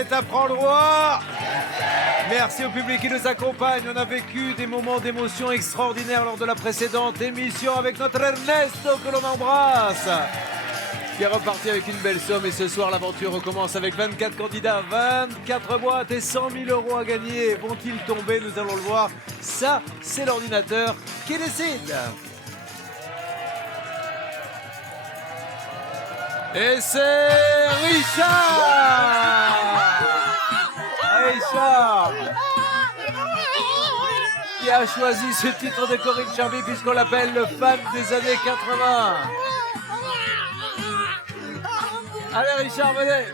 c'est à prendre droit. Merci au public qui nous accompagne. On a vécu des moments d'émotion extraordinaires lors de la précédente émission avec notre Ernesto que l'on embrasse, qui est reparti avec une belle somme. Et ce soir, l'aventure recommence avec 24 candidats, 24 boîtes et 100 000 euros à gagner. Vont-ils tomber? Nous allons le voir. Ça, c'est l'ordinateur qui décide. Et c'est Richard! Richard! Qui a choisi ce titre de Corinne Charby puisqu'on l'appelle le fan des années 80. Allez Richard, venez!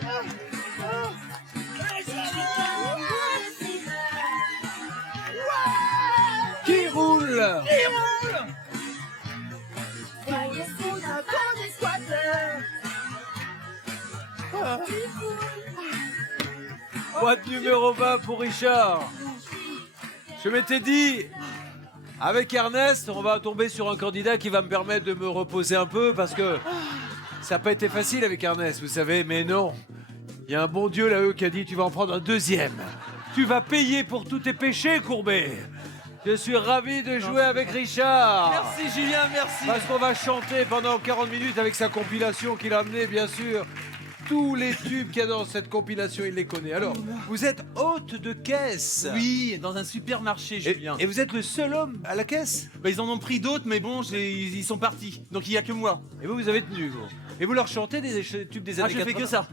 Qui roule? Boîte numéro 20 pour Richard. Je m'étais dit, avec Ernest, on va tomber sur un candidat qui va me permettre de me reposer un peu parce que ça n'a pas été facile avec Ernest, vous savez, mais non. Il y a un bon Dieu là-haut qui a dit, tu vas en prendre un deuxième. Tu vas payer pour tous tes péchés, Courbet. Je suis ravi de jouer avec Richard. Merci Julien, merci. Parce qu'on va chanter pendant 40 minutes avec sa compilation qu'il a amenée, bien sûr. Tous les tubes qu'il y a dans cette compilation, il les connaît. Alors, vous êtes hôte de caisse. Oui, dans un supermarché, Julien. Et vous êtes le seul homme à la caisse? Bah, ils en ont pris d'autres, mais bon, ils sont partis. Donc il n'y a que moi. Et vous avez tenu, vous. Et vous leur chantez des tubes des années 80? Je fais que ça.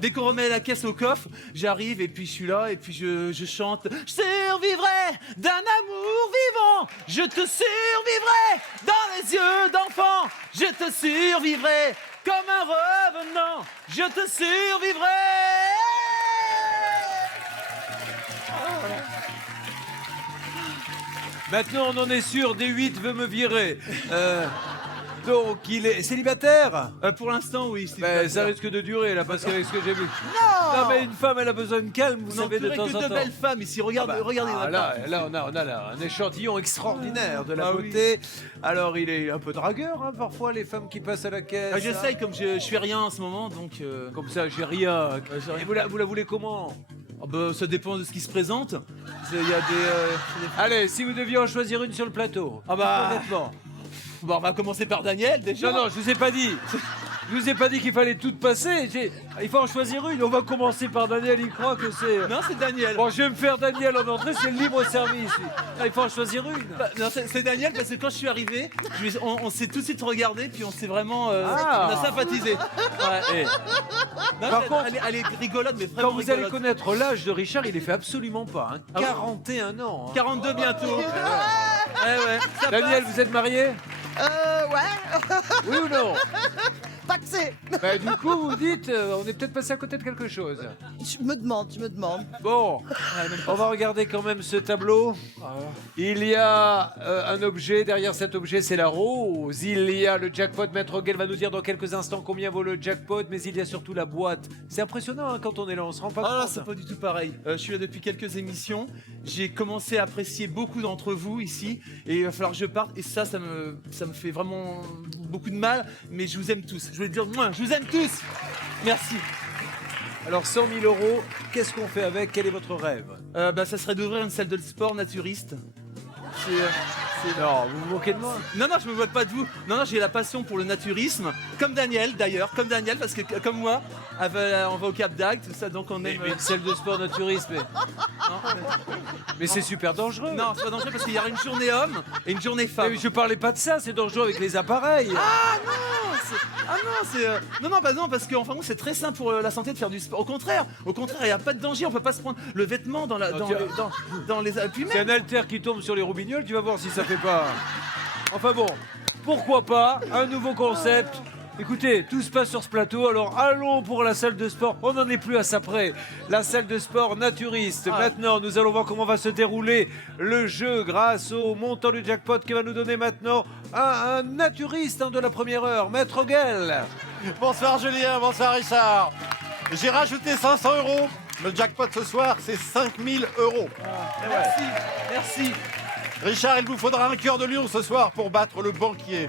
Dès qu'on remet la caisse au coffre, j'arrive et puis je suis là et puis je chante. Je survivrai d'un amour vivant. Je te survivrai dans les yeux d'enfant. Je te survivrai comme un revenant. Je te survivrai. Maintenant, on en est sûr, D8 veut me virer. Donc, il est célibataire? Pour l'instant, oui. Ben, ça risque de durer, là, parce qu'avec ce que j'ai vu. Non, mais une femme, elle a besoin de calme, vous savez, de temps en temps. que de belles femmes ici. Regardez. Là, on a là, un échantillon extraordinaire de la beauté. Oui. Alors, il est un peu dragueur, hein, parfois, les femmes qui passent à la caisse. J'essaye, comme je suis rien en ce moment, donc... Comme ça, j'ai rien. Et vous la voulez comment? Ça dépend de ce qui se présente. Il y a des... Allez, si vous deviez en choisir une sur le plateau. Honnêtement. Bon, on va commencer par Daniel, déjà. Non, je vous ai pas dit. Je vous ai pas dit qu'il fallait tout passer. Il faut en choisir une. On va commencer par Daniel. Il croit que c'est... Non, c'est Daniel. Bon, je vais me faire Daniel en entrée. C'est le libre service. Il faut en choisir une. Non, c'est Daniel parce que quand je suis arrivé, on s'est tout de suite regardé. Puis on s'est vraiment... on a sympathisé. Ouais. Par contre, elle est rigolote, mais vraiment quand vous allez connaître l'âge de Richard, il les fait absolument pas. Hein. 41 ans. Hein. 42 bientôt. Ouais. Daniel, vous êtes marié? Ouais. Oui ou non? Paxé. Bah, du coup, vous dites, on est peut-être passé à côté de quelque chose. Je me demande. Bon, on va regarder quand même ce tableau. Il y a un objet, derrière cet objet, c'est la rose. Il y a le jackpot. Maître Ogel va nous dire dans quelques instants combien vaut le jackpot, mais il y a surtout la boîte. C'est impressionnant hein, quand on est là, on se rend pas compte. Ah, c'est pas du tout pareil. Je suis là depuis quelques émissions. J'ai commencé à apprécier beaucoup d'entre vous ici, et il va falloir que je parte. Et ça me fait vraiment beaucoup de mal, mais je vous aime tous. Je voulais dire, moi, je vous aime tous. Merci. Alors 100 000 euros, qu'est-ce qu'on fait avec? Quel est votre rêve? Ça serait d'ouvrir une salle de sport naturiste. Non, vous vous moquez de moi? Non, je me moque pas de vous. Non, j'ai la passion pour le naturisme. Comme Daniel, d'ailleurs. Comme Daniel, parce que comme moi, on va au Cap d'Agde, tout ça, donc on aime... Mais une salle de sport naturiste, mais c'est super dangereux. Non, c'est pas dangereux parce qu'il y aura une journée homme et une journée femme. Mais je parlais pas de ça, c'est dangereux avec les appareils. Non, parce qu'en fin de compte, c'est très sain pour la santé de faire du sport. Au contraire, il n'y a pas de danger. On peut pas se prendre le vêtement dans les. Puis même... C'est un haltère qui tombe sur les roubignoles, tu vas voir si ça fait pas. Enfin bon, pourquoi pas un nouveau concept. Écoutez, tout se passe sur ce plateau, alors allons pour la salle de sport. On n'en est plus à ça près. La salle de sport naturiste. Maintenant, nous allons voir comment va se dérouler le jeu grâce au montant du jackpot qui va nous donner maintenant un naturiste de la première heure, Maître Ogel. Bonsoir Julien, bonsoir Richard. J'ai rajouté 500 euros. Le jackpot ce soir, c'est 5000 euros. Merci. Richard, il vous faudra un cœur de lion ce soir pour battre le banquier.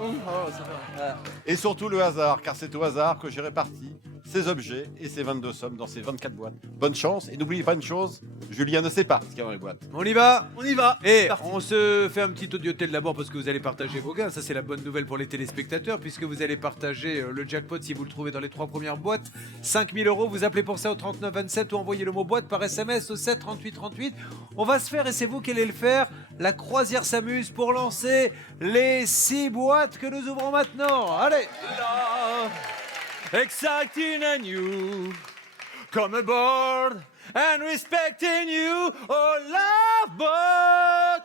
Ça va. Et surtout le hasard, car c'est au hasard que j'ai réparti ces objets et ces 22 sommes dans ces 24 boîtes. Bonne chance et n'oubliez pas une chose, Julien ne sait pas ce qu'il y a dans les boîtes. On y va. On y va. Et C'est parti. on se fait un petit audiotel d'abord parce que vous allez partager vos gains. Ça, c'est la bonne nouvelle pour les téléspectateurs puisque vous allez partager le jackpot si vous le trouvez dans les 3 premières boîtes. 5 000 €. Vous appelez pour ça au 39 27 ou envoyez le mot boîte par SMS au 7 38 38. On va se faire, et c'est vous qui allez le faire, la croisière s'amuse pour lancer les 6 boîtes que nous ouvrons maintenant. Allez. Exciting and new, come aboard and respecting you, oh love boat,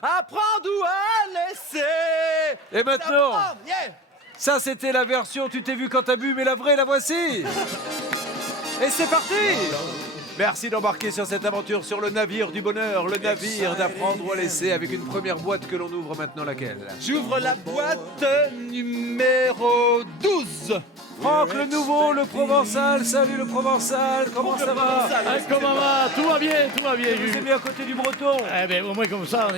apprendre ou à laisser. Et maintenant, Apprendre, yeah. ça c'était la version tu t'es vu quand t'as bu, mais la vraie, la voici. Et c'est parti. Merci d'embarquer sur cette aventure sur le navire du bonheur, le navire d'apprendre ou à laisser, avec une première boîte que l'on ouvre maintenant. Laquelle? J'ouvre la boîte numéro 12. Franck le nouveau, le Provençal. Salut le Provençal, comment ça va? Comment va? Tout va bien, tout va bien. Vous êtes mis à côté du Breton. Eh ben, au moins comme ça, on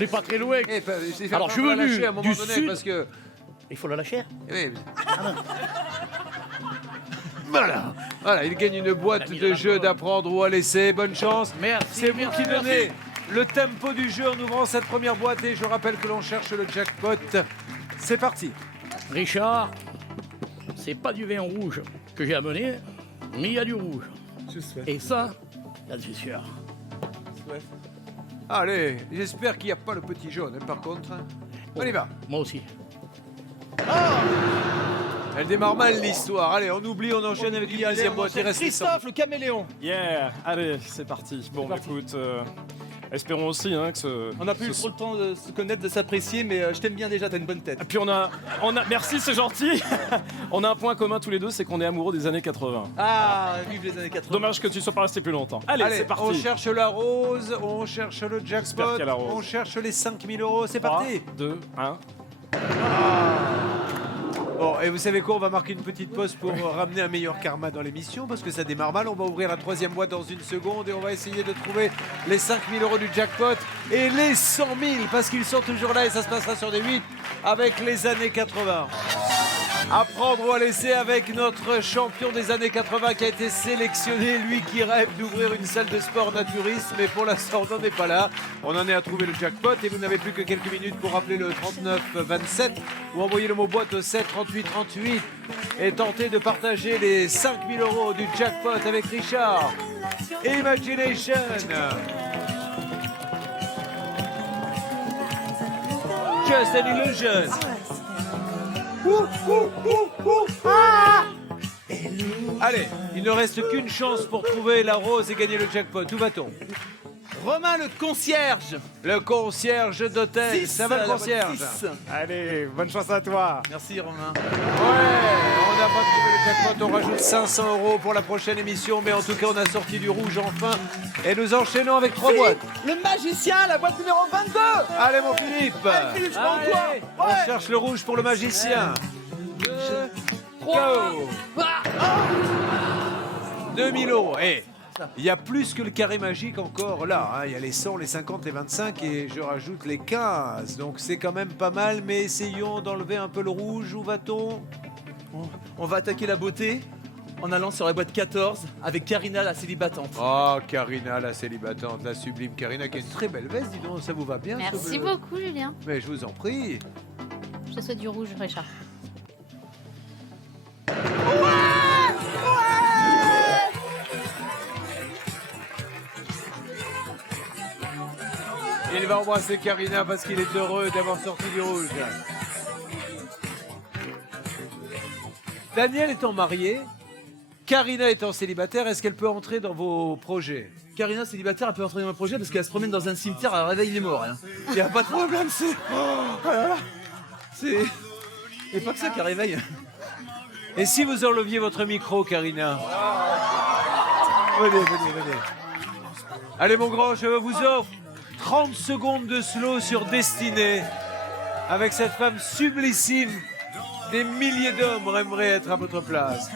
est pas très loin. Eh, Alors, je suis venu lâcher à un moment du donné sud. parce que... Il faut la lâcher. Oui. Voilà, il gagne une boîte de jeu d'apprendre ou à laisser. Bonne chance. Merci, C'est vous merci, qui merci. donnez le tempo du jeu en ouvrant cette première boîte. Et je rappelle que l'on cherche le jackpot. C'est parti. Richard, c'est pas du vin rouge que j'ai amené, mais il y a du rouge. Et ça, là, c'est sûr. Allez, j'espère qu'il n'y a pas le petit jaune, par contre. On y va. Moi aussi. Elle démarre mal l'histoire. Allez, on oublie, on enchaîne avec une deuxième boîte. Il reste 100. Christophe le caméléon. Yeah, allez, c'est parti. Bon, écoute, espérons aussi hein, que ce. On n'a plus trop le temps de se connaître, de s'apprécier, mais je t'aime bien déjà, t'as une bonne tête. Et puis merci, c'est gentil. On a un point commun tous les deux, c'est qu'on est amoureux des années 80. Ah, vive les années 80. Dommage que tu sois pas resté plus longtemps. Allez, c'est on parti. cherche la rose, on cherche le J'espère jackpot, qu'il y a la rose. on cherche les 5 000 €. C'est 3, parti. 2, 1. Bon, et vous savez quoi, on va marquer une petite pause pour ramener un meilleur karma dans l'émission parce que ça démarre mal. On va ouvrir la troisième boîte dans une seconde et on va essayer de trouver les 5 000 € du jackpot et les 100 000 parce qu'ils sont toujours là et ça se passera sur des 8 avec les années 80. Apprendre ou à laisser avec notre champion des années 80 qui a été sélectionné, lui qui rêve d'ouvrir une salle de sport naturisme, mais pour l'instant on n'en est pas là. On en est à trouver le jackpot et vous n'avez plus que quelques minutes pour appeler le 39 27 ou envoyer le mot boîte au 7 38 38 et tenter de partager les 5 000 € du jackpot avec Richard. Imagination. Just an illusion. Allez, il ne reste qu'une chance pour trouver la rose et gagner le jackpot. Où va-t-on? Romain le concierge. Le concierge d'hôtel. Six, Ça va le la boîte concierge? 6. Allez, bonne chance à toi. Merci Romain. Ouais, on n'a pas trouvé le jackpot. On rajoute 500 € pour la prochaine émission. Mais en tout cas, on a sorti du rouge enfin. Et nous enchaînons avec 3 boîtes. Le magicien, la boîte numéro 22. Allez, mon Philippe. Allez, Philippe, je prends toi. Allez, on cherche le rouge pour le magicien. 2, 2000 €. Et il y a plus que le carré magique encore là. Hein. Il y a les 100, les 50, les 25 et je rajoute les 15. Donc c'est quand même pas mal. Mais essayons d'enlever un peu le rouge. Où va-t-on? On va attaquer la beauté en allant sur la boîte 14 avec Karina la célibatante. Oh, Karina, la célibatante, la sublime Karina qui a une très belle veste. Dis donc, ça vous va bien? ce Merci bleu? beaucoup, Julien. Mais je vous en prie. Je te souhaite du rouge, Richard. Il va embrasser Karina parce qu'il est heureux d'avoir sorti du rouge. Daniel étant marié, Karina étant célibataire, est-ce qu'elle peut entrer dans vos projets? Karina célibataire, elle peut entrer dans mon projet parce qu'elle se promène dans un cimetière, elle réveille les morts. Il n'y a pas de problème, c'est... Oh là là. C'est... Et pas que ça qu'elle réveille. Et si vous enleviez votre micro, Karina? Venez. Allez, mon grand, je vous offre 30 secondes de slow sur Destinée avec cette femme sublissime. Des milliers d'hommes aimeraient être à votre place.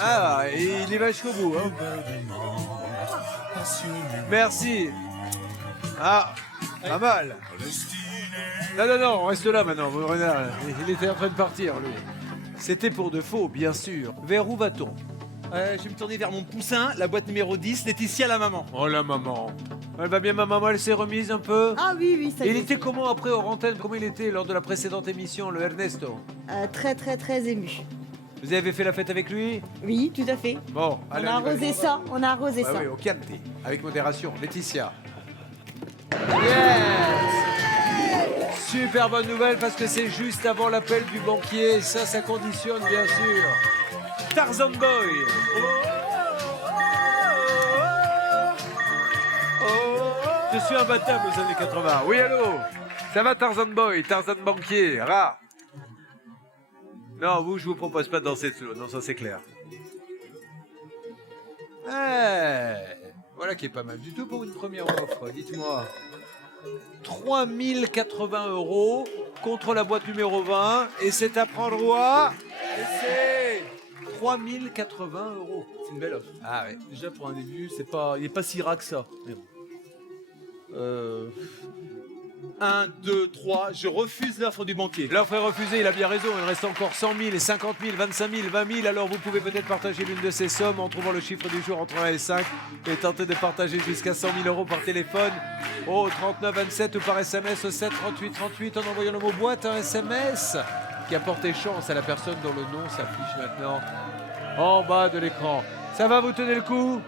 Ah, et il y va jusqu'au bout. Hein. Merci. Ah, Pas mal. Non, non, non, on reste là maintenant, Renard. Il était en train de partir, lui. C'était pour de faux, bien sûr. Vers où va-t-on? Je vais me tourner vers mon poussin, la boîte numéro 10, Laetitia la maman. Oh, la maman. Elle va bien, ma maman, elle s'est remise un peu? Ah oui, oui, ça y Et il est. était comment après hors antenne? Comment il était lors de la précédente émission, le Ernesto? Très, très, très ému. Vous avez fait la fête avec lui? Oui, tout à fait. Bon, On allez, a on y va. arrosé ça, on a arrosé Ouais, ça. oui, au Chianti, avec modération. Laetitia. Yes! Super bonne nouvelle parce que c'est juste avant l'appel du banquier. Ça conditionne bien sûr. Tarzan Boy. Je suis imbattable aux années 80. Oui, allô? Ça va Tarzan Boy, Tarzan Banquier, Ra? Non, vous, je vous propose pas de danser solo. Non, ça c'est clair. Voilà qui est pas mal du tout pour une première offre. Dites-moi. 3080 € contre la boîte numéro 20. Et c'est à prendre ou à laisser. 3080 €. C'est une belle offre. Ah ouais. Déjà pour un début, il est pas si rare que ça. Mais bon. 1, 2, 3, je refuse l'offre du banquier. L'offre est refusée, il a bien raison. Il reste encore 100 000, 50 000, 25 000, 20 000. Alors vous pouvez peut-être partager l'une de ces sommes en trouvant le chiffre du jour entre 1 et 5 et tenter de partager jusqu'à 100 000 € par téléphone au 39 27 ou par SMS au 7 38 38 en envoyant le mot boîte un SMS qui a porté chance à la personne dont le nom s'affiche maintenant en bas de l'écran. Ça va, vous tenez le coup?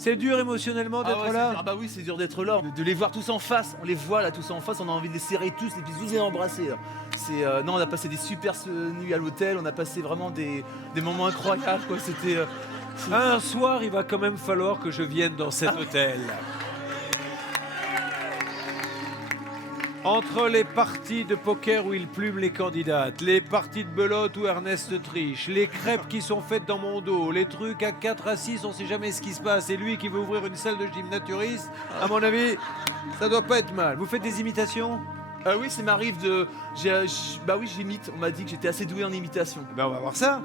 C'est dur émotionnellement d'être ouais, là? c'est dur. Ah bah oui, c'est dur d'être là, de les voir tous en face. On les voit là tous en face, on a envie de les serrer tous, les bisous et embrasser. Non, on a passé des super nuits à l'hôtel, on a passé vraiment des moments incroyables, quoi. C'était. Un soir, il va quand même falloir que je vienne dans cet hôtel. Entre les parties de poker où il plume les candidates, les parties de belote où Ernest triche, les crêpes qui sont faites dans mon dos, les trucs à 4 à 6, on sait jamais ce qui se passe. Et lui qui veut ouvrir une salle de gym naturiste, à mon avis, ça doit pas être mal. Vous faites des imitations? Oui, ça m'arrive de. Bah oui, j'imite. On m'a dit que j'étais assez doué en imitation. Ben on va voir ça.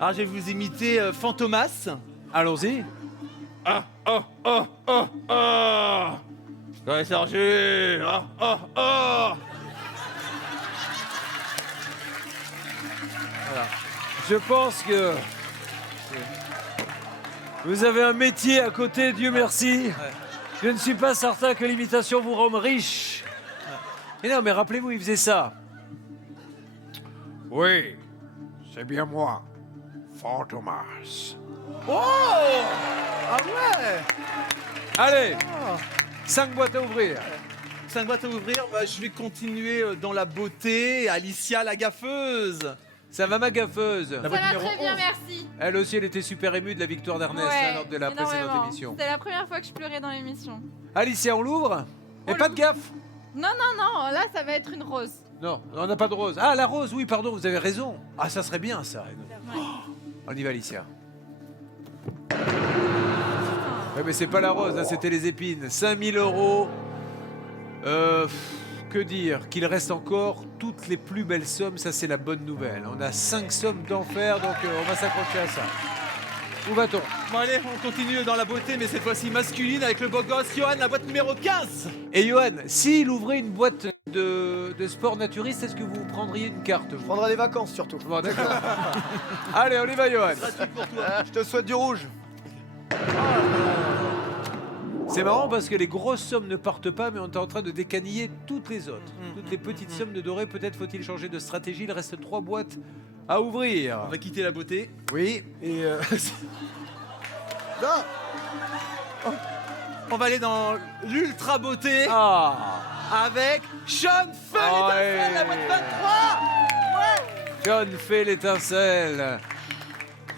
Alors je vais vous imiter Fantomas. Allons-y. Ouais, Serge. Voilà. Je pense que vous avez un métier à côté, Dieu merci. Je ne suis pas certain que l'imitation vous rende riche. Mais non, mais rappelez-vous, il faisait ça. Oui, c'est bien moi, Fantomas. Oh. Ah ouais. Allez, 5 boîtes à ouvrir. 5 boîtes à ouvrir, bah, je vais continuer dans la beauté. Alicia la gaffeuse. Ça va, ma gaffeuse? La Ça boîte va numéro très bien, 11. merci. Elle aussi, elle était super émue de la victoire d'Ernest Ouais, lors de la précédente énormément. émission. C'était la première fois que je pleurais dans l'émission. Alicia, on l'ouvre? Et On pas de gaffe? Non, non, non, là, ça va être une rose. Non, on n'a pas de rose. Ah, la rose, oui, pardon, vous avez raison. Ah, ça serait bien, ça. Ouais. On y va, Alicia. Ouais, mais c'est pas la rose, là, c'était les épines. 5 000 €. Que dire? Qu'il reste encore toutes les plus belles sommes, ça c'est la bonne nouvelle. On a 5 sommes d'enfer, donc on va s'accrocher à ça. Où va-t-on? Bon allez, on continue dans la beauté, mais cette fois-ci masculine avec le beau gosse Johan, la boîte numéro 15. Et Johan, s'il ouvrait une boîte de sport naturiste, est-ce que vous prendriez une carte? Je prendrai les vacances surtout. Bon, d'accord. Allez, on y va, Johan. Gratuit pour toi. Je te souhaite du rouge. C'est marrant parce que les grosses sommes ne partent pas, mais on est en train de décaniller toutes les autres. Toutes les petites sommes de doré, peut-être faut-il changer de stratégie. Il reste 3 boîtes à ouvrir. On va quitter la beauté. Oui. Et Non. on va aller dans l'ultra beauté Ah, avec Sean Feu, Ah, l'étincelle, ouais. la boîte 23. John fait l'étincelle.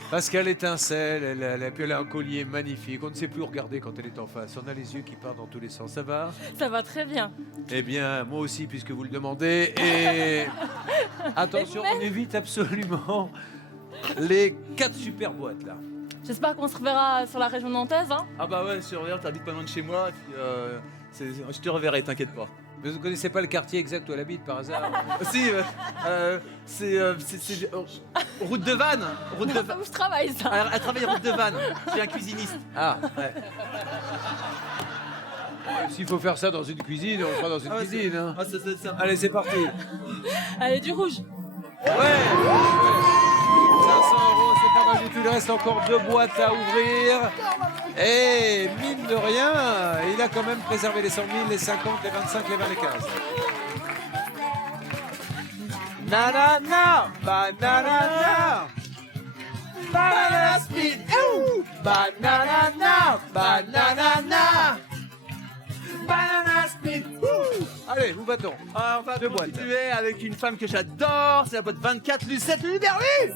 Pascal étincelle, elle a un collier magnifique. On ne sait plus où regarder quand elle est en face. On a les yeux qui partent dans tous les sens. Ça va? Ça va très bien. Eh bien, moi aussi, puisque vous le demandez. Et attention, on évite absolument les 4 super boîtes là. J'espère qu'on se reverra sur la région nantaise. Hein. Ah bah ouais, surveille, t'habites pas loin de chez moi, et puis je te reverrai, t'inquiète pas. Mais vous ne connaissez pas le quartier exact où elle habite par hasard? Si, c'est route de Vannes. Route de Où je travaille, ça. Elle travaille route de Vannes. Je suis un cuisiniste. Ah, Ouais. S'il faut faire ça dans une cuisine, on le fera dans une cuisine. Hein. Ça. Allez, c'est parti. Allez, du rouge. Ouais, 500 €, c'est pas mal du tout. Il reste encore 2 boîtes à ouvrir. Et mine de rien, il a quand même préservé les 100 000, les 50, les 25, les 20, les 15. Nanana, banana, banana split, banana, banana, banana split. Allez, nous battons. Ah, on va Deux boîtes. continuer avec une femme que j'adore, c'est la boîte 24, Lucette Luberlu.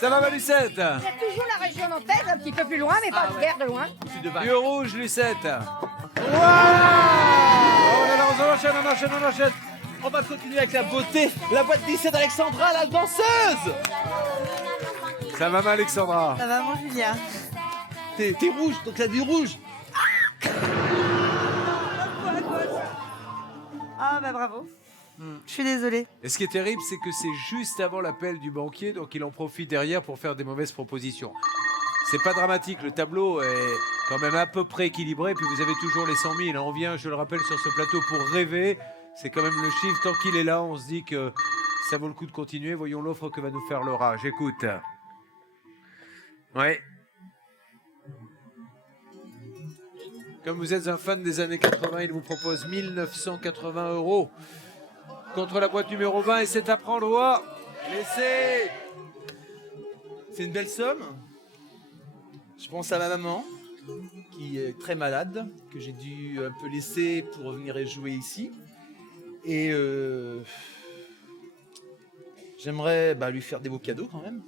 Ça va, ma Lucette? Il y a toujours la région nantaise, un petit peu plus loin, mais pas hyper de loin. Du rouge, Lucette. Wow! On enchaîne, on enchaîne, on enchaîne. On va continuer avec la beauté, la boîte 17 Alexandra, la danseuse. Ça va, ma Alexandra? Ça va, mon Julien? T'es rouge, donc t'as du rouge. Ah, bah bravo. Je suis désolée. Et ce qui est terrible, c'est que c'est juste avant l'appel du banquier, donc il en profite derrière pour faire des mauvaises propositions. C'est pas dramatique, le tableau est quand même à peu près équilibré, puis vous avez toujours les 100 000. On vient, je le rappelle, sur ce plateau pour rêver. C'est quand même le chiffre, tant qu'il est là, on se dit que ça vaut le coup de continuer. Voyons l'offre que va nous faire Laura. J'écoute. Ouais. Comme vous êtes un fan des années 80, il vous propose 1980 € contre la boîte numéro 20 et c'est à prendre ou à laisser. C'est une belle somme. Je pense à ma maman, qui est très malade, que j'ai dû un peu laisser pour venir jouer ici. Et j'aimerais lui faire des beaux cadeaux quand même.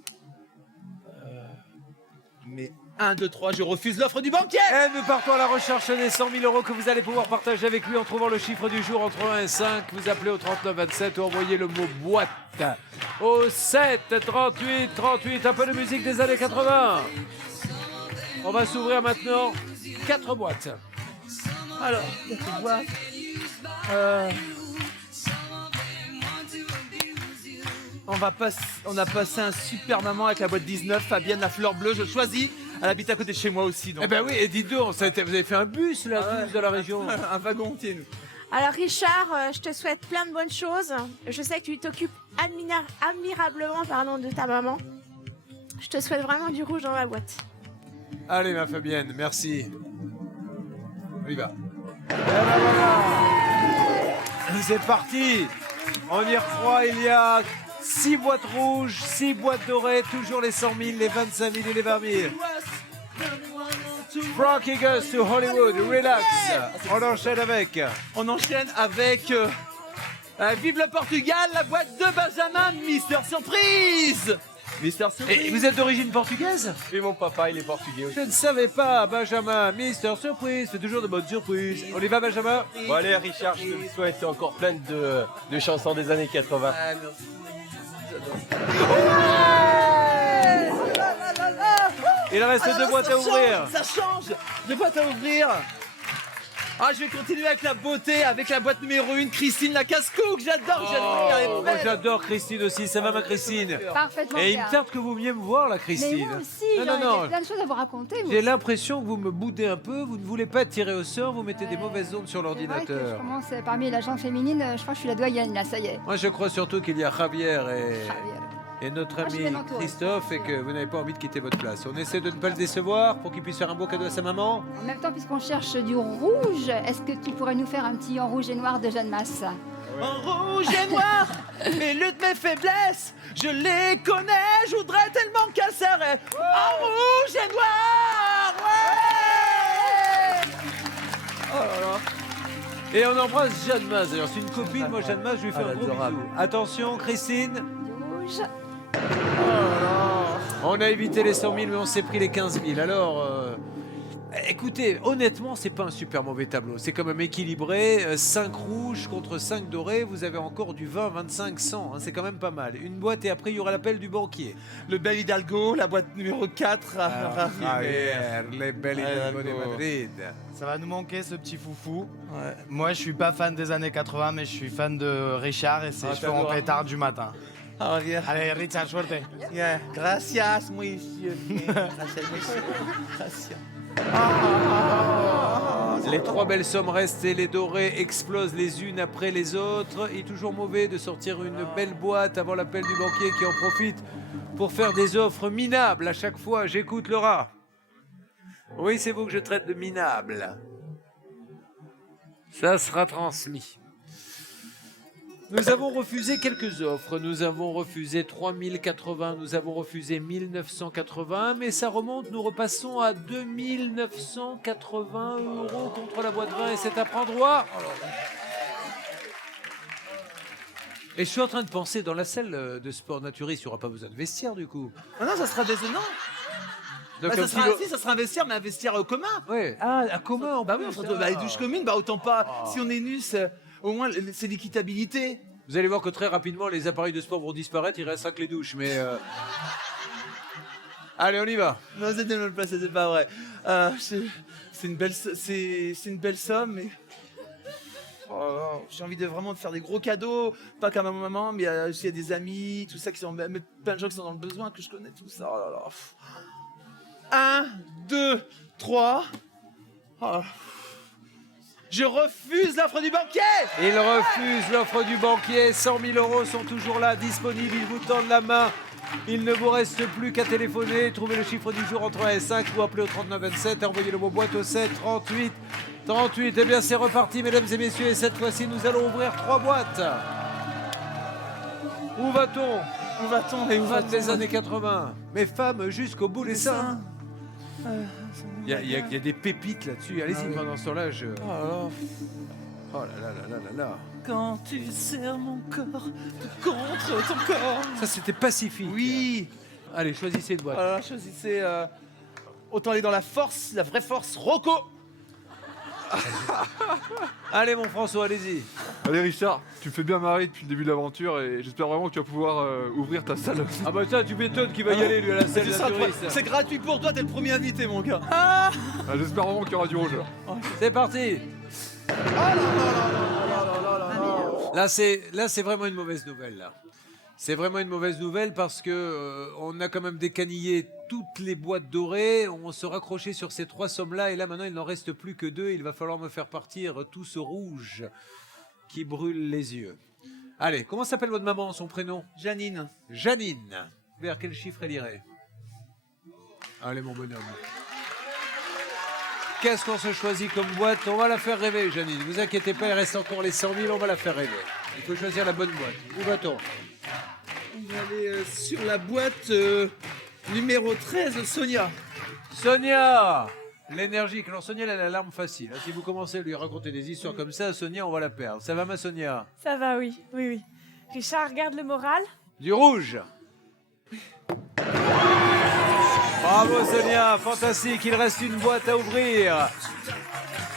Mais 1, 2, 3, je refuse l'offre du banquier. Et nous partons à la recherche des 100 000 € que vous allez pouvoir partager avec lui en trouvant le chiffre du jour entre 1 et 5. Vous appelez au 39 27 ou envoyez le mot boîte au 7 38 38. Un peu de musique des années 80. On va s'ouvrir maintenant 4 boîtes. Alors, 4 boîtes. On a passé un super moment avec la boîte 19, Fabienne, la fleur bleue, je choisis. Elle habite à côté de chez moi aussi. Donc. Eh ben oui, et dites donc, vous avez fait un bus là, tous de la région. Un wagon entier, nous. Alors Richard, je te souhaite plein de bonnes choses. Je sais que tu t'occupes admirablement de ta maman. Je te souhaite vraiment du rouge dans la boîte. Allez ma Fabienne, merci. On y va. C'est parti. On y recroit, il y a 6 boîtes rouges, 6 boîtes dorées, toujours les 100 000, les 25 000 et les 20 000. Frankie Gus to Hollywood, relax. On enchaîne avec. Vive le Portugal, la boîte de Benjamin, Mister Surprise. Mister Surprise. Et vous êtes d'origine portugaise? Oui, mon papa, il est portugais aussi. Je ne savais pas, Benjamin. Mister Surprise fait toujours de bonnes surprises. On y va, Benjamin? Bon, allez, Richard, je te souhaite encore plein de chansons des années 80. Ah, merci. Il reste 2 boîtes à ouvrir. Ça change. 2 boîtes à ouvrir. Ah, je vais continuer avec la beauté, avec la boîte numéro 1, Christine la casse-cou, que j'adore. Moi j'adore Christine aussi, ça va ma Christine? Parfaitement Et il bien. me tarde que vous veniez me voir la Mais Christine. moi aussi, Non, j'aurais non. plein de choses à vous raconter. moi. J'ai l'impression que vous me boudez un peu, vous ne voulez pas tirer au sort, vous mettez des Ouais. mauvaises ondes sur C'est vrai que je l'ordinateur. commence parmi la gente féminine, je crois que je suis la doyenne là, ça y est. Moi je crois surtout qu'il y a Javier et notre Moi, je ami vais l'entourer. Christophe et que vous n'avez pas envie de quitter votre place. On essaie de ne pas le décevoir pour qu'il puisse faire un beau cadeau à sa maman. En même temps, puisqu'on cherche du rouge, est-ce que tu pourrais nous faire un petit en rouge et noir de Jeanne Masse? En rouge et noir, mes luttes, mes faiblesses, je les connais, je voudrais tellement qu'elles s'arrêtent. En rouge et noir, ouais. Oh là là. Et on embrasse Jeanne Masse. D'ailleurs, c'est une copine, moi Jeanne Masse, je lui fais un gros adorable. bisou. Attention Christine. Du rouge. On a évité les 100 000, mais on s'est pris les 15 000. Alors, écoutez, honnêtement, c'est pas un super mauvais tableau. C'est quand même équilibré. 5 rouges contre 5 dorés. Vous avez encore du 20, 25, 100. Hein, c'est quand même pas mal. Une boîte et après, il y aura l'appel du banquier. Le bel Hidalgo, la boîte numéro 4. Les belles Hidalgo de Madrid. Ça va nous manquer ce petit foufou. Ouais. Moi, je suis pas fan des années 80, mais je suis fan de Richard et ses cheveux en t'adores. pétard du matin. Ah, bien. Allez, Richard, suerte. Yeah. Gracias, monsieur. Gracias, monsieur. Gracias. Les 3 belles sommes restent et les dorées explosent les unes après les autres. Il est toujours mauvais de sortir une belle boîte avant l'appel du banquier qui en profite pour faire des offres minables à chaque fois. J'écoute Laura. Oui, c'est vous que je traite de minable. Ça sera transmis. Nous avons refusé quelques offres. Nous avons refusé 3080, nous avons refusé 1980, mais ça remonte, nous repassons à 2980 € contre la boîte 20 et c'est à prendre droit. Et je suis en train de penser, dans la salle de sport naturiste, il n'y aura pas besoin de vestiaire du coup. Ah non, ça sera déconnant. Donc, Ça sera un vestiaire, mais un vestiaire commun. Ouais. Ah, à commun. Bah oui, on se retrouve les douches communes, bah autant pas. Si on est nus, au moins c'est l'équitabilité. Vous allez voir que très rapidement, les appareils de sport vont disparaître, il restera que les douches, mais... Allez, on y va. Non, c'est de me placer, c'est pas vrai. C'est une belle somme, mais... Oh, j'ai envie de vraiment de faire des gros cadeaux, pas qu'à ma maman, mais aussi à des amis, tout ça, mais plein de gens qui sont dans le besoin, que je connais, tout ça. Oh là là. 1, 2, 3. Oh. Je refuse l'offre du banquier. Il refuse l'offre du banquier. 100 000 € sont toujours là, disponibles. Ils vous tendent la main. Il ne vous reste plus qu'à téléphoner, trouver le chiffre du jour entre 1 et 5 ou appeler au 3927 et envoyer le mot boîte au 7 38 38. Eh bien, c'est reparti, mesdames et messieurs. Et cette fois-ci, nous allons ouvrir 3 boîtes. Où va-t-on? Où va-t-on et où Fans va-t-on des années 80. Mes femmes jusqu'au bout des seins. Il y a des pépites là-dessus. Allez-y, pendant ce temps-là, je... Oh là là là là là là. Quand tu serres mon corps contre ton corps. Ça, c'était pacifique. Oui. Allez, choisissez une boîte. Voilà, choisissez... autant aller dans la force, la vraie force, Rocco. Allez, mon François, allez-y. Allez Richard, tu me fais bien marrer depuis le début de l'aventure et j'espère vraiment que tu vas pouvoir ouvrir ta salle. Ah bah ça, tu m'étonnes qu'il va y aller lui à la salle naturiste. C'est gratuit pour toi, t'es le premier invité mon gars. Ah, j'espère vraiment qu'il y aura du rouge. C'est parti. Là, c'est vraiment une mauvaise nouvelle là. C'est vraiment une mauvaise nouvelle parce que on a quand même décanillé toutes les boîtes dorées, on se raccrochait sur ces 3 sommes-là et là maintenant il n'en reste plus que 2. Il va falloir me faire partir tout ce rouge qui brûle les yeux. Allez, comment s'appelle votre maman, son prénom? Janine. Janine. Vers quel chiffre elle irait? Allez mon bonhomme. Qu'est-ce qu'on se choisit comme boîte? On va la faire rêver, Janine. Ne vous inquiétez pas, il reste encore les 100 000, on va la faire rêver. Il faut choisir la bonne boîte. Où va-t-on? On va aller sur la boîte numéro 13, Sonia. Sonia! L'énergique. Alors Sonia, elle a l'alarme facile. Si vous commencez à lui raconter des histoires comme ça, Sonia, on va la perdre. Ça va ma Sonia? Ça va, oui. Richard, regarde le moral. Du rouge. Bravo Sonia, fantastique. Il reste une boîte à ouvrir.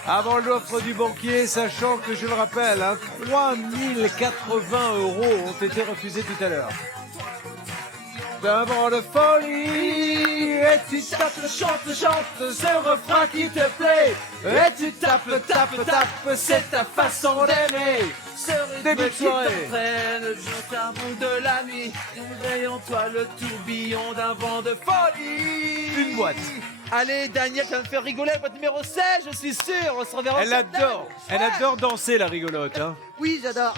Avant l'offre du banquier, sachant que, je le rappelle, 3080 € ont été refusés tout à l'heure. Devant le folie, et tu tapes, chante, ce refrain qui te plaît. Et tu tapes, c'est ta façon d'aimer. Début de soirée. Le charbon de la nuit, réveillons-toi le tourbillon d'un vent de folie. Une boîte. Allez, Daniel, tu vas me faire rigoler, boîte numéro 16, je suis sûr. On se reverra. Elle adore danser, la rigolote. Hein. Oui, j'adore.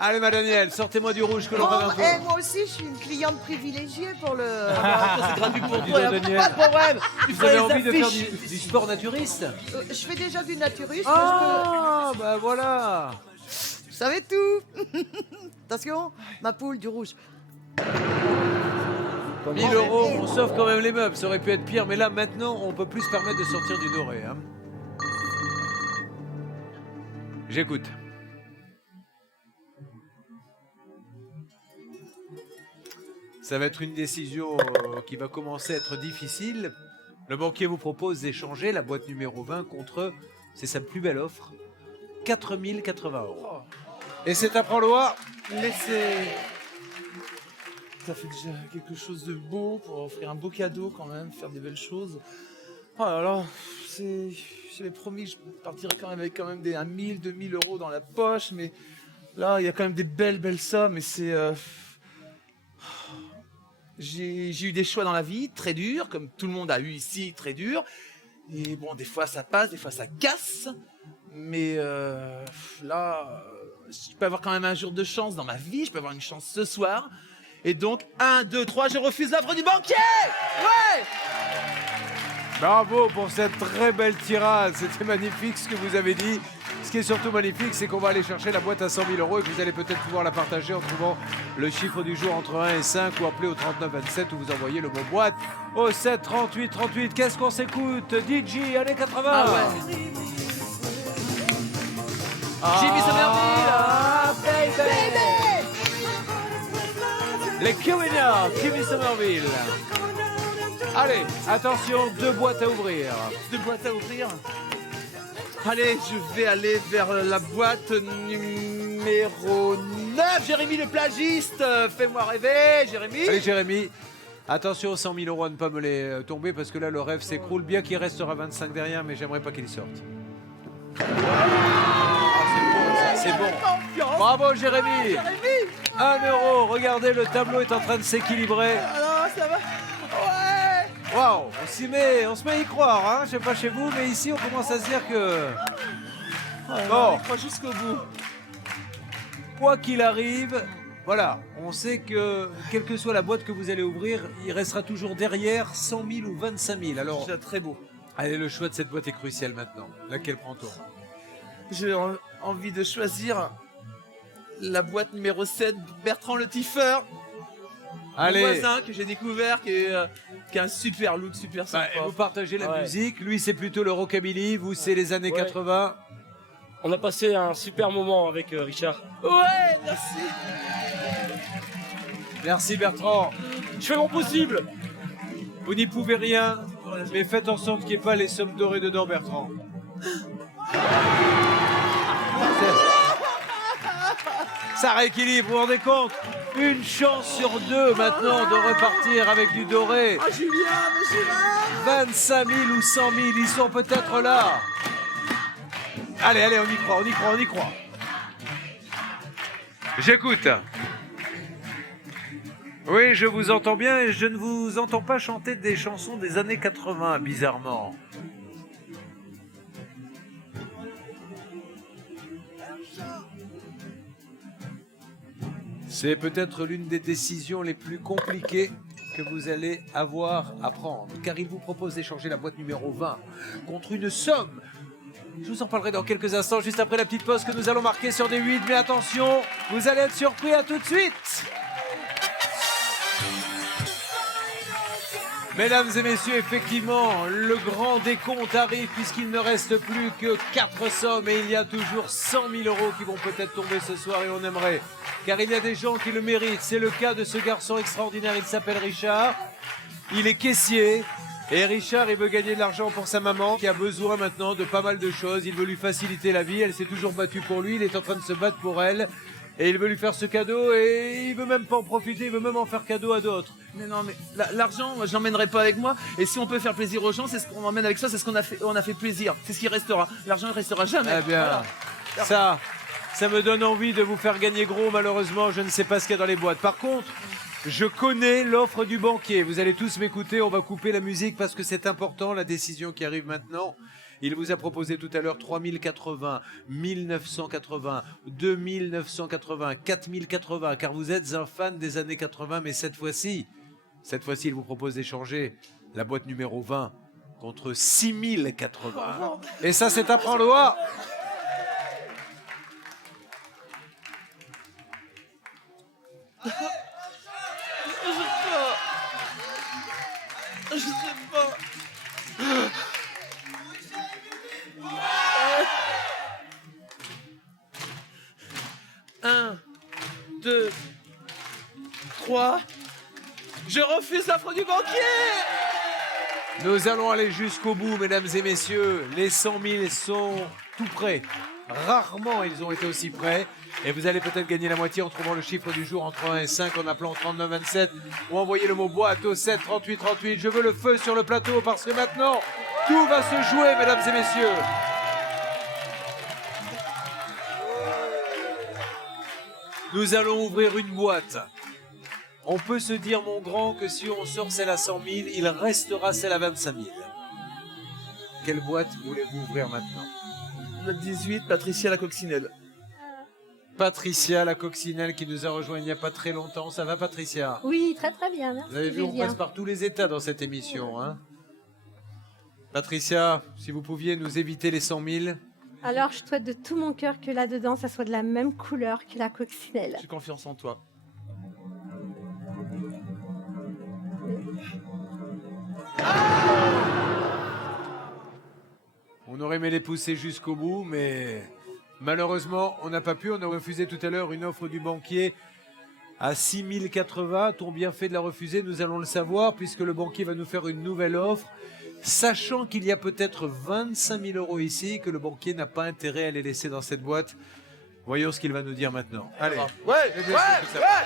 Allez, ma Danielle, sortez-moi du rouge que l'on va un peu. Moi aussi, je suis une cliente privilégiée pour le... C'est gratuit pour Dis toi, donc, y a Daniel. pas de problème. Vous avez envie de faire du sport naturiste? Je fais déjà du naturiste. Ah, bah voilà. Vous savez tout. Attention, ma poule, du rouge. 1000 €, on sauve quand même les meubles, ça aurait pu être pire, mais là maintenant on peut plus se permettre de sortir du doré. Hein. J'écoute. Ça va être une décision qui va commencer à être difficile. Le banquier vous propose d'échanger la boîte numéro 20 contre, c'est sa plus belle offre, 4080 €. Et c'est à prendre loi. Laissez... Ça fait déjà quelque chose de beau pour offrir un beau cadeau quand même, faire des belles choses. Oh là là, j'avais promis que je partirais quand même avec des 1 000, 2 000 € dans la poche, mais là il y a quand même des belles sommes et c'est... J'ai eu des choix dans la vie très durs, comme tout le monde a eu ici, très durs. Et bon, des fois ça passe, des fois ça casse. Mais là, je peux avoir quand même un jour de chance dans ma vie. Je peux avoir une chance ce soir. Et donc, 1, 2, 3, je refuse l'offre du banquier. Ouais. Bravo pour cette très belle tirade. C'était magnifique ce que vous avez dit. Ce qui est surtout magnifique, c'est qu'on va aller chercher la boîte à 100 000 € et que vous allez peut-être pouvoir la partager en trouvant le chiffre du jour entre 1 et 5 ou appeler au 3927 ou vous envoyez le mot boîte au 7 38 38. Qu'est-ce qu'on s'écoute? DJ, années 80. Ah ouais. Jimmy Somerville. Baby. Les Kewinner, Jimmy Somerville. Allez, attention, 2 boîtes à ouvrir. 2 boîtes à ouvrir. Allez, je vais aller vers la boîte numéro 9. Jérémy le plagiste, fais-moi rêver, Jérémy. Allez, Jérémy. Attention aux 100 000 € à ne pas me les tomber parce que là, le rêve s'écroule. Bien qu'il restera 25 derrière, mais j'aimerais pas qu'il sorte. C'est bon. Bravo, Jérémy. 1 €. Regardez, le tableau est en train de s'équilibrer. Alors, ça va. Ouais. Waouh, on se met à y croire, hein. Je sais pas chez vous, mais ici, on commence à se dire que... Bon. On croit jusqu'au bout. Quoi qu'il arrive, voilà, on sait que, quelle que soit la boîte que vous allez ouvrir, il restera toujours derrière 100 000 ou 25 000. Alors, C'est très beau. allez, le choix de cette boîte est crucial maintenant. Laquelle prend-on? J'ai envie de choisir la boîte numéro 7, Bertrand le Tifeur. Allez. Mon voisin que j'ai découvert, qui a un super look, super sympa. Et vous partagez la musique. Lui, c'est plutôt le rockabilly. Vous, c'est les années 80. On a passé un super moment avec Richard. Ouais, merci. Merci Bertrand. Je fais mon possible. Vous n'y pouvez rien, mais faites en sorte qu'il n'y ait pas les sommes dorées dedans, Bertrand. Ça rééquilibre, vous vous rendez compte? Une chance sur 2 maintenant de repartir avec du doré. Ah, Julien, mais Julien 25 000 ou 100 000, ils sont peut-être là. Allez, allez, on y croit, on y croit, on y croit. J'écoute. Oui, je vous entends bien et je ne vous entends pas chanter des chansons des années 80, bizarrement. C'est peut-être l'une des décisions les plus compliquées que vous allez avoir à prendre, car il vous propose d'échanger la boîte numéro 20 contre une somme. Je vous en parlerai dans quelques instants, juste après la petite pause que nous allons marquer sur des 8. Mais attention, vous allez être surpris, à tout de suite. Mesdames et messieurs, effectivement, le grand décompte arrive puisqu'il ne reste plus que 4 sommes et il y a toujours 100 000 € qui vont peut-être tomber ce soir et on aimerait, car il y a des gens qui le méritent. C'est le cas de ce garçon extraordinaire, il s'appelle Richard, il est caissier et Richard, il veut gagner de l'argent pour sa maman qui a besoin maintenant de pas mal de choses. Il veut lui faciliter la vie, elle s'est toujours battue pour lui, il est en train de se battre pour elle. Et il veut lui faire ce cadeau et il veut même pas en profiter, il veut même en faire cadeau à d'autres. Mais non, mais l'argent, je l'emmènerai pas avec moi. Et si on peut faire plaisir aux gens, c'est ce qu'on emmène avec ça, c'est ce qu'on a fait. On a fait plaisir. C'est ce qui restera. L'argent ne restera jamais. Eh bien, voilà. Ça me donne envie de vous faire gagner gros. Malheureusement, je ne sais pas ce qu'il y a dans les boîtes. Par contre, je connais l'offre du banquier. Vous allez tous m'écouter. On va couper la musique parce que c'est important, la décision qui arrive maintenant. Il vous a proposé tout à l'heure 3080, 1980, 2980, 4080, car vous êtes un fan des années 80, mais cette fois-ci, il vous propose d'échanger la boîte numéro 20 contre 6080. Et ça, c'est à prendre au hasard. Je sais pas. 1, 2, 3. Je refuse l'offre du banquier. Nous allons aller jusqu'au bout, mesdames et messieurs. Les 100 000 sont tout prêts. Rarement ils ont été aussi près. Et vous allez peut-être gagner la moitié en trouvant le chiffre du jour entre 1 et 5 en appelant 3927 ou envoyez le mot boîte au 7 38 38. Je veux le feu sur le plateau parce que maintenant, tout va se jouer, mesdames et messieurs. Nous allons ouvrir une boîte. On peut se dire, mon grand, que si on sort celle à 100 000, il restera celle à 25 000. Quelle boîte voulez-vous ouvrir maintenant? La 18, Patricia la coccinelle. Patricia, la coccinelle, qui nous a rejoint il n'y a pas très longtemps. Ça va, Patricia? Oui, très très bien. Merci, Vous avez vu, on Julien. passe par tous les états dans cette émission. Hein. Patricia, si vous pouviez nous éviter les 100 000. Alors, je souhaite de tout mon cœur que là-dedans, ça soit de la même couleur que la coccinelle. J'ai confiance en toi. On aurait aimé les pousser jusqu'au bout, mais malheureusement, on n'a pas pu. On a refusé tout à l'heure une offre du banquier à 6 080. A-t-on bien fait de la refuser? Nous allons le savoir, puisque le banquier va nous faire une nouvelle offre, sachant qu'il y a peut-être 25 000 euros ici, que le banquier n'a pas intérêt à les laisser dans cette boîte. Voyons ce qu'il va nous dire maintenant. Allez. Ouais, Eh bien, c'est tout ça.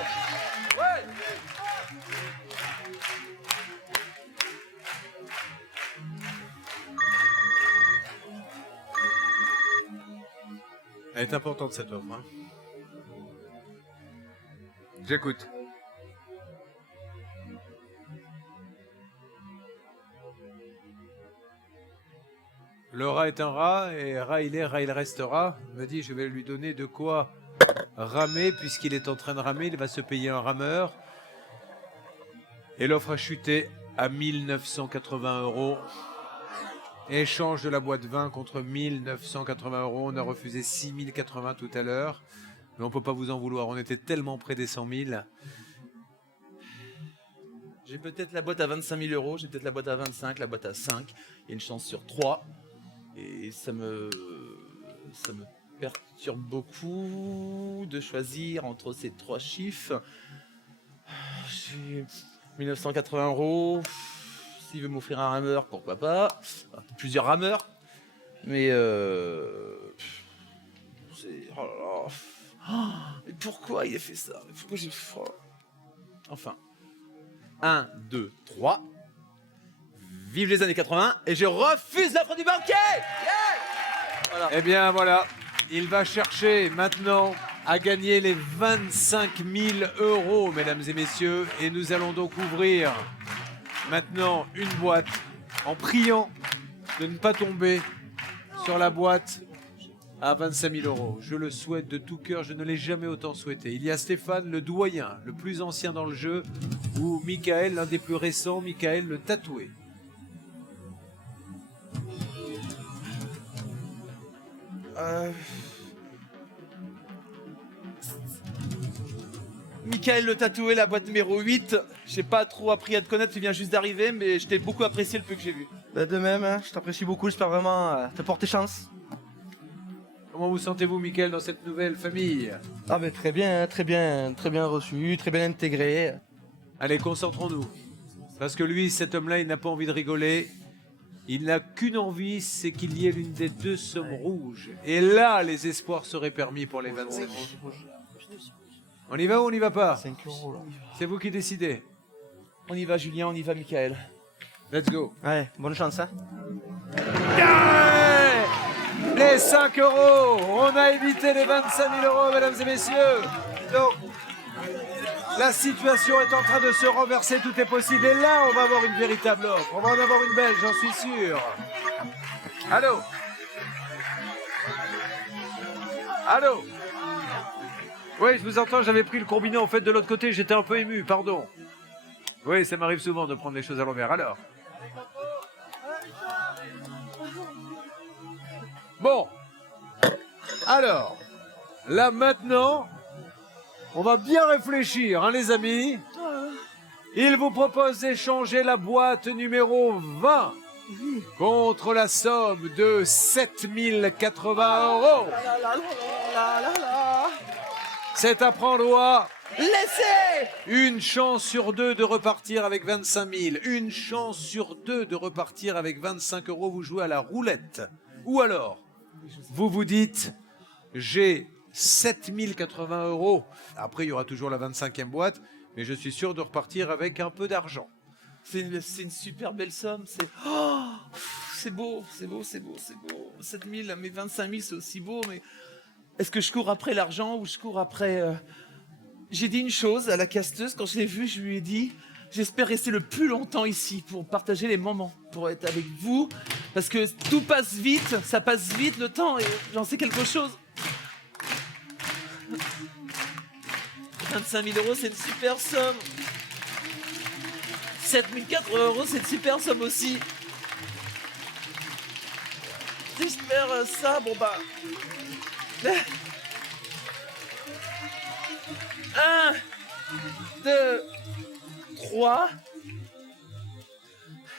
Elle est importante cette offre. Hein. J'écoute. Le rat est un rat, et rat il est, rat il restera. Il me dit, je vais lui donner de quoi ramer, puisqu'il est en train de ramer, il va se payer un rameur. Et l'offre a chuté à 1 980 euros. Échange de la boîte 20 contre 1 980 euros. On a refusé 6 080 tout à l'heure. Mais on ne peut pas vous en vouloir. On était tellement près des 100 000. J'ai peut-être la boîte à 25 000 euros, j'ai peut-être la boîte à 25, la boîte à 5. Il y a une chance sur 3. Et ça me perturbe beaucoup de choisir entre ces 3 chiffres. J'ai 1980 euros. S'il veut m'offrir un rameur, pourquoi pas. Plusieurs rameurs. Mais c'est... Oh là là. Oh, mais pourquoi il a fait ça? Pourquoi j'ai... Oh. Enfin. 1, 2, 3. Vive les années 80. Et je refuse l'offre du banquier. Yeah, voilà. Eh bien voilà, il va chercher maintenant à gagner les 25 000 euros, mesdames et messieurs. Et nous allons donc ouvrir maintenant une boîte en priant de ne pas tomber sur la boîte à 25 000 euros. Je le souhaite de tout cœur, je ne l'ai jamais autant souhaité. Il y a Stéphane, le doyen, le plus ancien dans le jeu, ou Michael, l'un des plus récents, Michael le tatoué. Michael le tatoué, la boîte numéro 8. J'ai pas trop appris à te connaître, tu viens juste d'arriver, mais je t'ai beaucoup apprécié le peu que j'ai vu. Bah, de même, hein, je t'apprécie beaucoup, j'espère vraiment te porter chance. Comment vous sentez-vous, Michael, dans cette nouvelle famille? Ah ben très bien reçu, très bien intégré. Allez, concentrons-nous. Parce que lui, cet homme-là, il n'a pas envie de rigoler. Il n'a qu'une envie, c'est qu'il y ait l'une des 2 sommes rouges. Et là, les espoirs seraient permis pour les 25 000. On y va ou on n'y va pas? 5 euros là. C'est vous qui décidez. On y va Julien, on y va Michael. Let's go. Ouais, bonne chance hein. Yeah! Les 5 euros. On a évité les 25 000 euros, mesdames et messieurs. Donc, la situation est en train de se renverser, tout est possible. Et là, on va avoir une véritable offre. On va en avoir une belle, j'en suis sûr. Allô? Allô? Oui, je vous entends, j'avais pris le combiné en fait de l'autre côté, j'étais un peu ému, pardon. Oui, ça m'arrive souvent de prendre les choses à l'envers. Alors? Bon. Alors, là maintenant, on va bien réfléchir, hein, les amis. Il vous propose d'échanger la boîte numéro 20 contre la somme de 7 080 euros. C'est à prendre ou à laisser. Une chance sur 2 de repartir avec 25 000. Une chance sur 2 de repartir avec 25 euros. Vous jouez à la roulette. Ou alors, vous vous dites, j'ai 7 080 euros. Après, il y aura toujours la 25e boîte, mais je suis sûr de repartir avec un peu d'argent. C'est une super belle somme. Oh, c'est beau, c'est beau, c'est beau, c'est beau. 7 000, mais 25 000, c'est aussi beau. Mais est-ce que je cours après l'argent ou je cours après... J'ai dit une chose à la casteuse. Quand je l'ai vue, je lui ai dit, j'espère rester le plus longtemps ici pour partager les moments, pour être avec vous Parce que tout passe vite, ça passe vite le temps et j'en sais quelque chose. 25 000 euros, c'est une super somme. 7 080 euros, c'est une super somme aussi. Si je perds ça, bon bah... 1, 2, 3.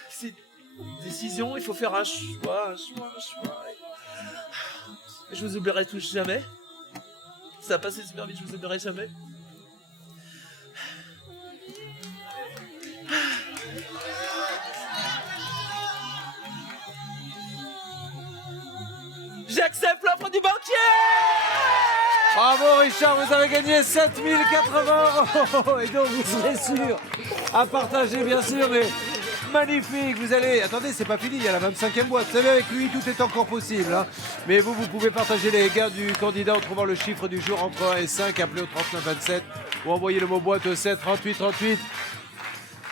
C'est une décision, il faut faire un choix. Je vous oublierai tous jamais. Ça a passé super vite, je vous oublierai jamais. J'accepte l'offre du banquier! Bravo Richard, vous avez gagné 7080 euros et donc vous serez sûr à partager bien sûr, mais magnifique, vous allez... Attendez, c'est pas fini, il y a la 25e boîte, vous savez avec lui tout est encore possible, hein. Mais vous pouvez partager les gains du candidat en trouvant le chiffre du jour entre 1 et 5, appelez au 3927 ou envoyez le mot boîte au 7 38 38.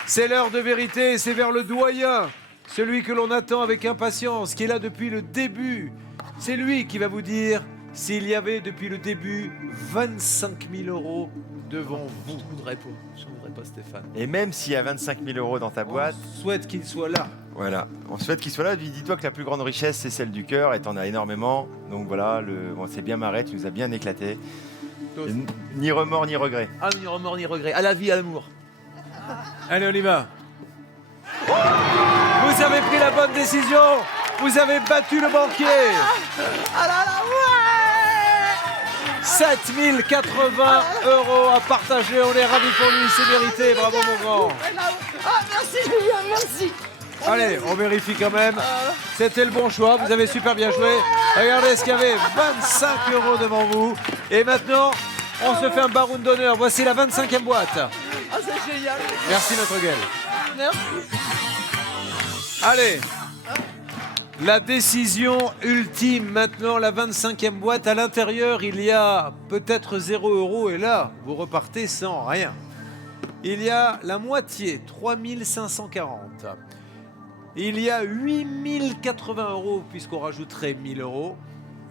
C'est l'heure de vérité, c'est vers le doyen, celui que l'on attend avec impatience, qui est là depuis le début. C'est lui qui va vous dire s'il y avait depuis le début 25 000 euros devant vous. Je voudrais pas Stéphane. Et même s'il y a 25 000 euros dans ta boîte... On souhaite qu'il soit là. Voilà, on souhaite qu'il soit là. Dis-toi que la plus grande richesse, c'est celle du cœur et t'en as énormément. Donc voilà, on s'est bien marré, tu nous as bien éclaté. Ni remords, ni regrets. Ah, ni remords, ni regrets. À la vie, à l'amour. Allez, on y va. Vous avez pris la bonne décision. Vous avez battu le banquier. Ah là là, ouais. 7080 euros à partager. On est ravis pour lui. C'est mérité. Bravo, mon grand. Ah, merci Julien, merci. Allez, on vérifie quand même. C'était le bon choix. Vous avez super bien joué. Regardez ce qu'il y avait. 25 euros devant vous. Et maintenant, on se fait un baroud d'honneur. Voici la 25e boîte. Ah, c'est génial. Merci, notre gueule. Merci. Allez. La décision ultime maintenant, la 25e boîte. À l'intérieur, il y a peut-être 0 euros et là, vous repartez sans rien. Il y a la moitié, 3 540. Il y a 8 080 euros puisqu'on rajouterait 1 000 euros.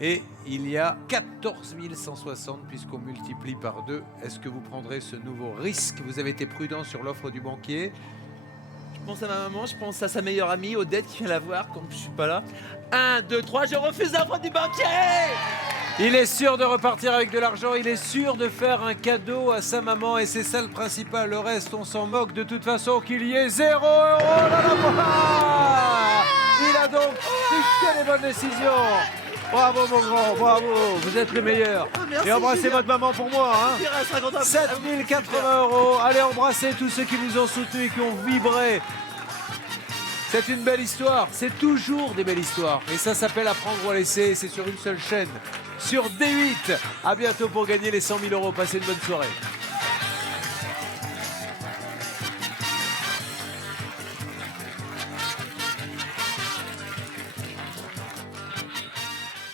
Et il y a 14 160 puisqu'on multiplie par 2. Est-ce que vous prendrez ce nouveau risque? Vous avez été prudent sur l'offre du banquier. Je pense à ma maman, je pense à sa meilleure amie, Odette, qui vient la voir quand je suis pas là. 1, 2, 3, je refuse l'offre du banquier! Il est sûr de repartir avec de l'argent, il est sûr de faire un cadeau à sa maman et c'est ça le principal. Le reste, on s'en moque de toute façon qu'il y ait 0 euros dans la boîte. Il a donc pris que les bonnes décisions. Bravo mon grand, bravo, vous êtes les meilleurs. Merci, et embrassez Julien. votre maman pour moi. Hein. 7080 euros. Allez embrasser tous ceux qui vous ont soutenus et qui ont vibré. C'est une belle histoire, c'est toujours des belles histoires. Et ça s'appelle Apprendre ou à laisser, c'est sur une seule chaîne, sur D8. À bientôt pour gagner les 100 000 euros. Passez une bonne soirée.